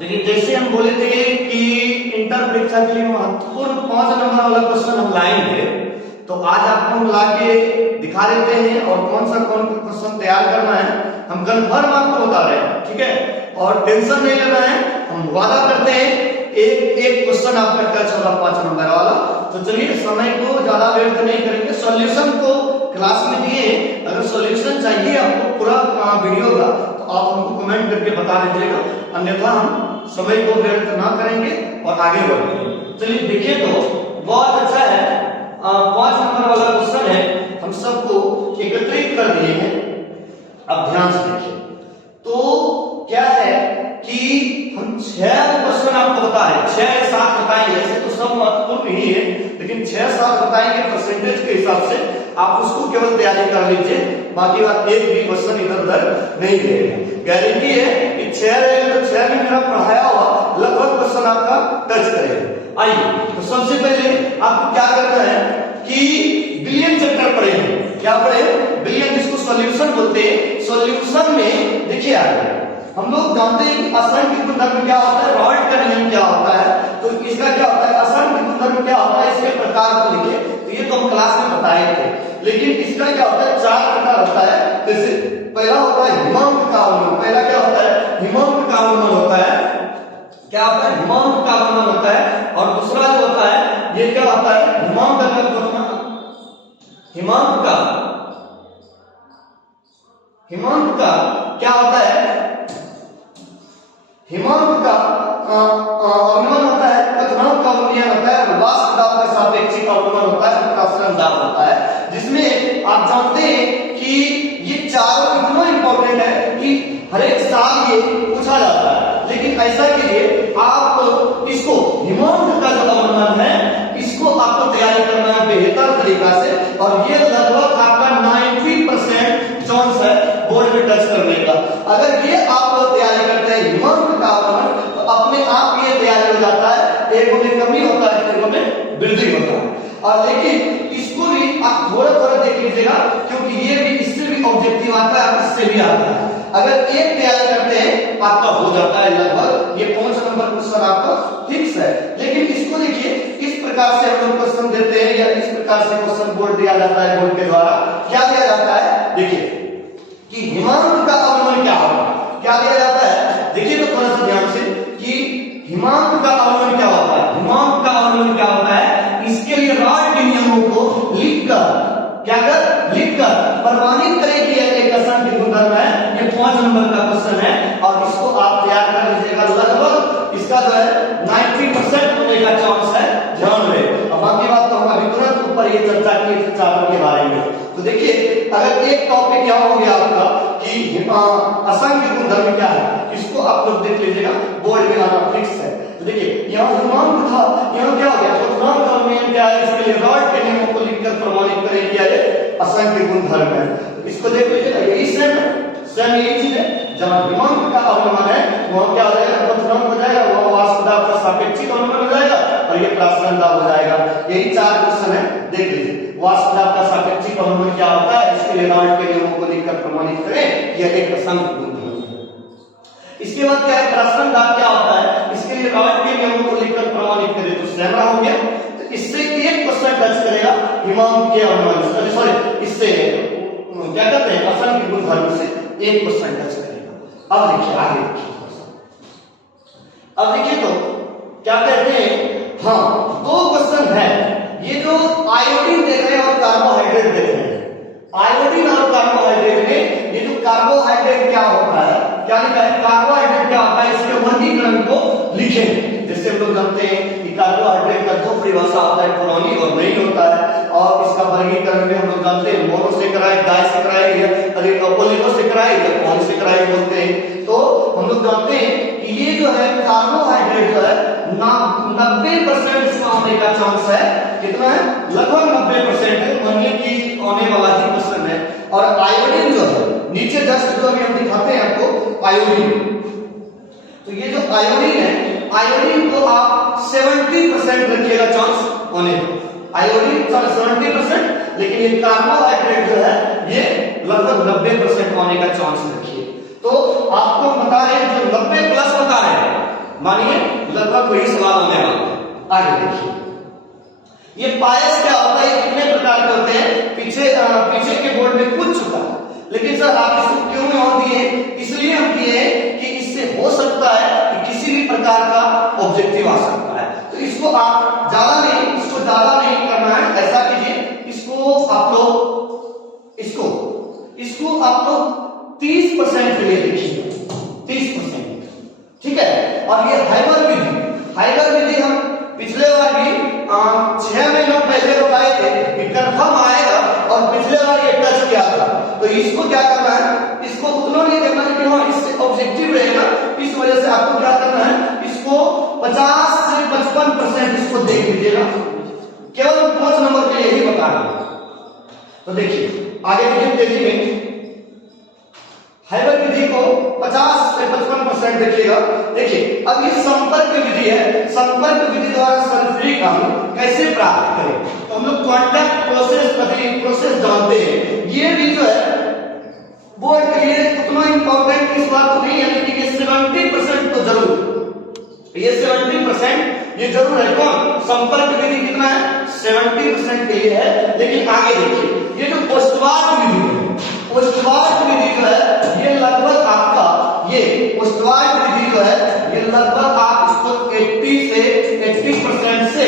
देखिए जैसे हम बोले थे कि इंटर परीक्षा के लिए महत्वपूर्ण 5 नंबर वाला क्वेश्चन हम लाएंगे, तो आज आपको हम लाके दिखा देते हैं और कौन क्वेश्चन तैयार करना है हम कन्फर्म आपको बता रहे हैं, ठीक है। और टेंशन नहीं लेना है, हम वादा करते हैं एक एक क्वेश्चन आपका टच होगा 5 नंबर वाला। तो चलिए समय को ज्यादा व्यर्थ नहीं करेंगे, सॉल्यूशन को क्लास में दिए, अगर सॉल्यूशन चाहिए आपको पूरा वीडियो का तो आप हमको कमेंट करके बता दीजिएगा, अन्यथा हम समय को व्यर्थ ना करेंगे और आगे बढ़ेंगे। चलिए देखिए तो बहुत अच्छा है, 5 नंबर वाला क्वेश्चन है, हम सबको एकत्रित कर दिए हैं। अब ध्यान से देखिए तो क्या है कि हम 6 क्वेश्चन आपको बताए, 6 या 7 बताएंगे, ऐसे तो सब महत्वपूर्ण ही है लेकिन 6-7 बताएंगे परसेंटेज के हिसाब से, आप उसको केवल तैयारी कर लीजिए, बाकी बात एक भी क्वेश्चन इधर उधर नहीं रहेगा। गारंटी है कि 6 रहेगा तो 6 में मेरा पढ़ाया हुआ लगभग क्वेश्चन आपका टच करेगा। आइए तो सबसे पहले आपको क्या करना है कि बिलियन चैप्टर पढ़े हैं, क्या पढ़े, बिलियन, जिसको सॉल्यूशन बोलते हैं। सॉल्यूशन में देखिए आगे हम लोग जानते हैं कि असंख्य गुणधर्म क्या होता है, रॉल्ट का नियम क्या होता है, तो इसका क्या होता है, असंख्य गुणधर्म क्या होता है, इसके प्रकार को लिखे, तो ये तो हम क्लास में बताए थे। लेकिन इसका क्या होता है, 4 प्रकार होता है। जैसे पहला होता है हिमांक का अवनमन, पहला क्या होता है, हिमांक का अवनमन होता है, क्या होता है, हिमांक का अवनमन होता है। और दूसरा जो होता है ये क्या होता है, हिमांक का क्या होता है, हिमांक का अवनमन होता है, कथनांक का अवनमन होता है, वास्तव दाब का सापेक्षिक अवनमन होता है, प्रकाशन दाब होता है, जिसमें आप जानते हैं कि ये चारों इतना इंपॉर्टेंट है कि हर एक साल ये पूछा जाता है। लेकिन ऐसा के लिए आप इसको हिमांक का जो अवनमन है इसको आपको तैयारी करना है बेहतर तरीका से, और ये लगभग आपका 90% चांस है बोर्ड में टच करने का। अगर ये आप तैयारी करते हैं हिमांक का अवनमन तो अपने आप ये तैयारी हो जाता है, एक में कमी होता है, एक में वृद्धि होता है। और लेकिन इसको भी आप थोड़ा थोड़ा देख लीजिएगा क्योंकि ये भी इससे भी ऑब्जेक्टिव आता है, इससे भी आता है। अगर एक तैयारी करते हैं आपका हो जाता है लगभग ये 5 नंबर क्वेश्चन आपका फिक्स है। लेकिन इसको देखिए इस प्रकार से हम लोग क्वेश्चन देते हैं या इस प्रकार से क्वेश्चन बोर्ड दिया जाता है, बोर्ड के द्वारा क्या दिया जाता है, देखिए कि हिमांक का अवनमन क्या होगा, क्या दिया जाता है, देखिए तो थोड़ा सा ध्यान से कि हिमांक का अवनमन क्या होता है, हिमांक का अवनमन क्या होता है, इसके लिए रॉल्ट के नियमों को लिखकर प्रमाणित करें कि एक असंख्य गुणधर्म है। ये 5 नंबर का क्वेश्चन है और इसको आप तैयार कर लीजिएगा, लगभग इसका जो है 90% होने का चांस है, ध्यान रहे। अब बाकी बात तो हम अभी तुरंत ऊपर ये चर्चा की थी चारों के बारे में। तो देखिए अगर एक टॉपिक क्या हो गया आपका कि असंख्य गुणधर्म क्या है, इसको आप लोग देख लीजिएगा, बोर्ड में आना फिक्स है। तो देखिए यहाँ हिमांक था, यहाँ क्या हो गया, कथनांक का नियम क्या है, इसके लिए रॉल्ट के नियमों को लिखकर प्रमाणित करें कि ये असंख्य गुणधर्म है। इसको देख लीजिएगा, यही सेम यही चीज है। जहां हिमांक का अवनमन है वहां क्या हो जाएगा, कथनांक हो जाएगा, वहां वास्तव दाब का सापेक्षिक अवनमन हो जाएगा और ये प्रकाशन दाब हो जाएगा। यही 4 क्वेश्चन है, देख लीजिए। वास्तव दाब का सापेक्षिक अवनमन क्या होता है, इसके लिए रॉल्ट के नियमों को लिखकर प्रमाणित करें कि यह एक असंख्य गुणधर्म है। इसके बाद क्या है, प्रकाशन दाब क्या होता है, इसके लिए रॉल्ट के नियमों को लिखकर प्रमाणित करें, तो सैमरा हो गया। तो इससे एक क्वेश्चन टच करेगा हिमांक के अवनमन, सॉरी इससे क्या कहते हैं, असंख्य गुणधर्म से एक क्वेश्चन टच करेगा। अब देखिए आगे देखिए, अब देखिए तो क्या कहते हैं, हाँ 2 क्वेश्चन है, ये जो आयोडीन देख रहे हैं और कार्बोहाइड्रेट देख रहे हैं, आयोडीन और कार्बोहाइड्रेट में ये जो कार्बोहाइड्रेट क्या होता है, क्या लिखा है, कार्बोहाइड्रेट क्या होता है, इसके वर्गीकरण को लिखें। जैसे हम लोग जानते हैं कि कार्बोहाइड्रेट का 2 परिभाषा होता है, पुरानी और नई होता है, और इसका वर्गीकरण में हम लोग जानते हैं मोनोसेकेराइड, डाइसेकेराइड या ओलिगोसेकेराइड या पॉलीसेकेराइड बोलते हैं। तो हम लोग जानते हैं कि ये जो है कार्बोहाइड्रेट जो है 90% इसका होने का चांस है, कितना है, लगभग 90% है, मानिए कि आने वाला ही क्वेश्चन है। और आयोडीन जो है नीचे जस्ट जो अभी हम दिखाते हैं आपको आयोडीन, तो ये जो आयोडीन है, आयोडीन को आप 70% रखिएगा चांस होने का, आयोडीन 70%, लेकिन ये कार्बोहाइड्रेट जो है ये लगभग 90% होने का चांस रखिए। तो आपको बता रहे हैं जो 90+ लगभग वही सवाल होने वाला है। आगे देखिए, ये पायस क्या होता है, कितने प्रकार के होते हैं, पीछे के बोर्ड में पूछ चुका है, लेकिन सर आप इसको क्यों नहीं और दिए, इसलिए हम दिए कि इससे हो सकता है कि किसी भी प्रकार का ऑब्जेक्टिव आ सकता है। तो इसको आप ज्यादा नहीं करना है, ऐसा कीजिए, इसको आप लोग 30% के लिए देखिएगा, 30%, ठीक है। और ये हाइबर विधि हम पिछले बार भी 6 महीनों पहले बताए थे कि कंफर्म आएगा, और पिछले बार ये टच किया था। तो इसको क्या करना है, इसको उतना नहीं देखना है कि हाँ इससे ऑब्जेक्टिव रहेगा, इस वजह से आपको क्या करना है, इसको 50 से 55% इसको देख लीजिएगा, केवल 5 नंबर के लिए ही बता रहा हूं। तो देखिए आगे देखिए तेजी में, हाइबर विधि को 50 से 55% देखिएगा। देखिए अब ये संपर्क विधि है, संपर्क विधि द्वारा सल्फ्यूरिक अम्ल कैसे प्राप्त करें, तो हम लोग कॉन्टैक्ट प्रोसेस जानते हैं। ये भी जो है बोर्ड के लिए उतना इंपॉर्टेंट इस बात को नहीं है, लेकिन ये 70% तो जरूर, ये 70% ये जरूर है। कौन, संपर्क विधि कितना है, 70% के लिए है। लेकिन आगे देखिए, ये जो पोस्टवार्ट विधि है, पोस्टवार्ट विधि जो है ये लगभग आपका, ये पोस्टवार्ट विधि जो है ये लगभग आप इसको 80% से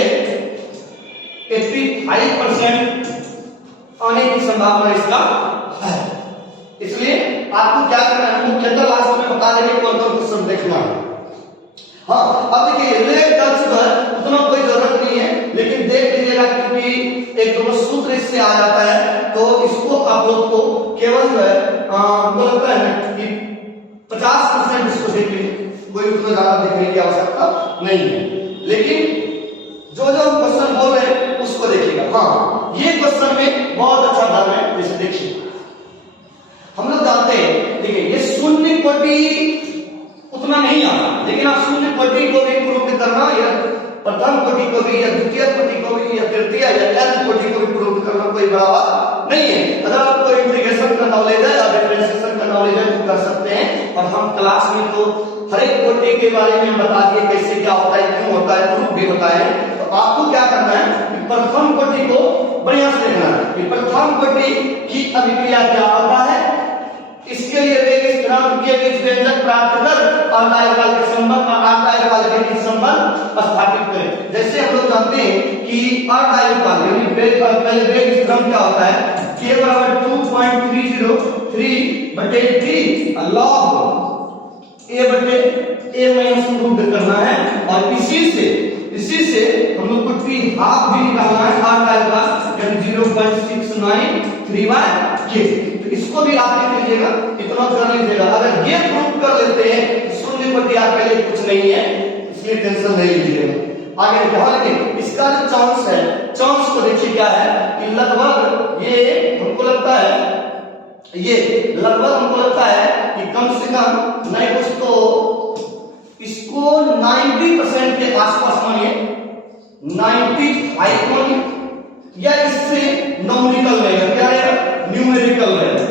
85% आने की संभावना इसका है। इसलिए आपको क्या करना है, मुख्यतः लास्ट में बता देंगे कौन कौन क्वेश्चन देखना है। हाँ अब देखिए लेग टच जो है उतना कोई जरूरत नहीं है, लेकिन देख लीजिएगा क्योंकि एक दो सूत्र इससे आ जाता है, तो इसको आप लोग को केवल जो है हमको लगता है कि 50% इसको देख लीजिए, कोई उतना ज्यादा देखने की आवश्यकता नहीं है। लेकिन जो हम क्वेश्चन बोल रहे हैं उसको देखिएगा। हाँ ये क्वेश्चन में बहुत अच्छा धर्म है, जैसे देखिए हम लोग जानते हैं, देखिए ये शून्य कोटि उतना नहीं आता, लेकिन आप शून्य कोटि को भी प्रूव करना, या प्रथम कोटि को भी, या द्वितीय कोटि को भी, या तृतीय या n कोटि को भी प्रूव करना कोई बड़ा बात नहीं है। अगर आपको इंटीग्रेशन का नॉलेज है या डिफरेंशिएशन का नॉलेज है तो कर सकते हैं। और हम क्लास में तो हर एक कोटि के बारे में बता दिए, कैसे क्या होता है, क्यों होता है, प्रूफ भी बताए। तो आपको क्या करना है कि प्रथम कोटि को बढ़िया से देखना है कि प्रथम कोटि की अभिक्रिया क्या होता है, इसके लिए वेग स्थिरांक के बीच व्यंजक प्राप्त कर और डायगोनल के संबंध और डायगोनल के बीच संबंध स्थापित करें। जैसे हम लोग जानते हैं कि डायगोनल यानी वेग स्थिरांक क्या होता है, k बराबर 2.303/3 log a माइनस रूट करना है। और इसी से हम लोग को t हाफ भी निकालना है, r डायगोनल यानी 0.693/k। इसको भी आप देख लीजिएगा, इतना कर लीजिएगा। अगर ये प्रूव कर लेते हैं शून्य कोटि आपके लिए कुछ नहीं है, इसलिए टेंशन नहीं लीजिएगा। आगे देखिए इसका जो चांस है, चांस को देखिए क्या है कि लगभग ये हमको लगता है कि कम से कम नहीं कुछ तो इसको 90% के आसपास मानिए, 95 मानिए, या इससे न्यूमेरिकल रहेगा, क्या रहेगा, न्यूमेरिकल रहेगा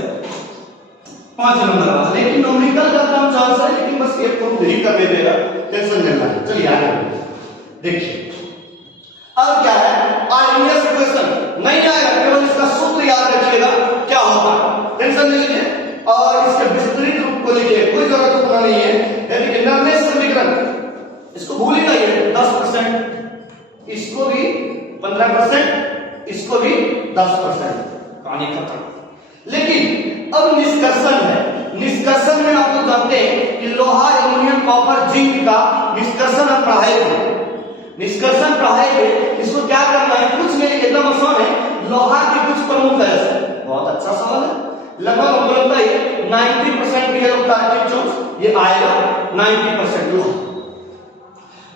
5 नंबर का। लेकिन न्यूमेरिकल का कम चांस है, लेकिन बस एक प्रूफ ही कर देगा, टेंशन नहीं लेना। चलिए आगे देखिए, अब क्या है, आरडीएस क्वेश्चन नहीं आएगा, केवल इसका सूत्र याद रखिएगा क्या होता है, टेंशन नहीं लीजिए। और इसके विस्तृत रूप को लिखिए, कोई जरूरत उतना नहीं है। यानी कि निर्णय समीकरण इसको भूल ही जाइए, 10%, इसको भी 15%, इसको भी 10%, कहानी खत्म। लेकिन अब निष्कर्षण है, निष्कर्षण में आप लोग जानते हैं कि लोहा, एल्यूमिनियम, कॉपर, जिंक का निष्कर्षण हम पढ़ाए थे, निष्कर्षण पढ़ाए थे। इसको क्या करना है, कुछ नहीं, एकदम आसान है। लोहा की कुछ प्रमुख है, बहुत अच्छा सवाल है, लगभग हमको लगता है 90% के लिए ये आएगा 90%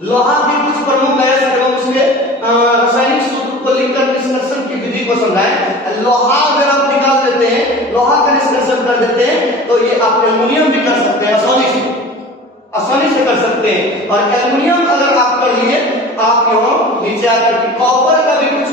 लोहा की कुछ प्रमुख गैस एवं उसके रासायनिक सूत्र को लिखकर निष्कर्षण की विधि को समझाएं। लोहा अगर आप निकाल देते हैं, लोहा का निष्कर्षण कर देते हैं, तो ये आप एल्युमिनियम भी कर सकते हैं, आसानी से कर सकते हैं। और एल्युमिनियम अगर आप कर लिए, आप यहाँ नीचे आकर कॉपर का भी कुछ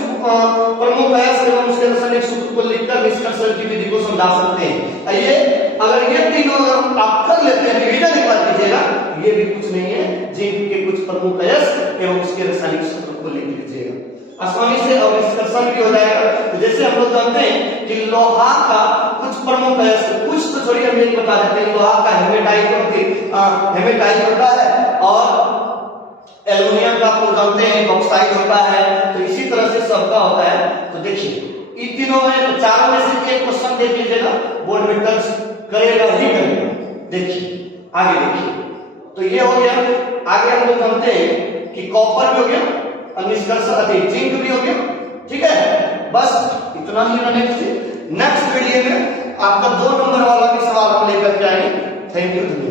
प्रमुख गैस एवं उसके रासायनिक सूत्र को लिखकर निष्कर्षण की विधि को समझा सकते हैं। आइए, अगर ये तीनों आप कर लेते हैं, डिवीजन एक बार कीजिएगा, ये भी कुछ नहीं है, जिंक के कुछ प्रमुख अयस्क एवं उसके रासायनिक सूत्र को लिख लीजिएगा, आसानी से अब डिस्कशन भी हो जाएगा। तो जैसे हम लोग जानते हैं कि लोहा का कुछ प्रमुख अयस्क, कुछ तो छोड़िए हम ये बता देते हैं, लोहा का हेमेटाइट होता है और एल्युमिनियम का आप लोग जानते हैं बॉक्साइट होता है। तो इसी तरह से सबका होता है। तो देखिए इन तीनों में, चारों में से एक क्वेश्चन देख लीजिएगा, बोर्ड में टच करेगा ही करेगा। देखिए आगे देखिए, तो ये हो गया। आगे हम लोग जानते हैं कि कॉपर भी हो गया, निष्कर्ष जिंक भी हो गया, ठीक है। बस इतना ही रहने दीजिए। नेक्स्ट वीडियो में आपका 2 नंबर वाला भी सवाल हम लेकर के आएंगे। Thank you.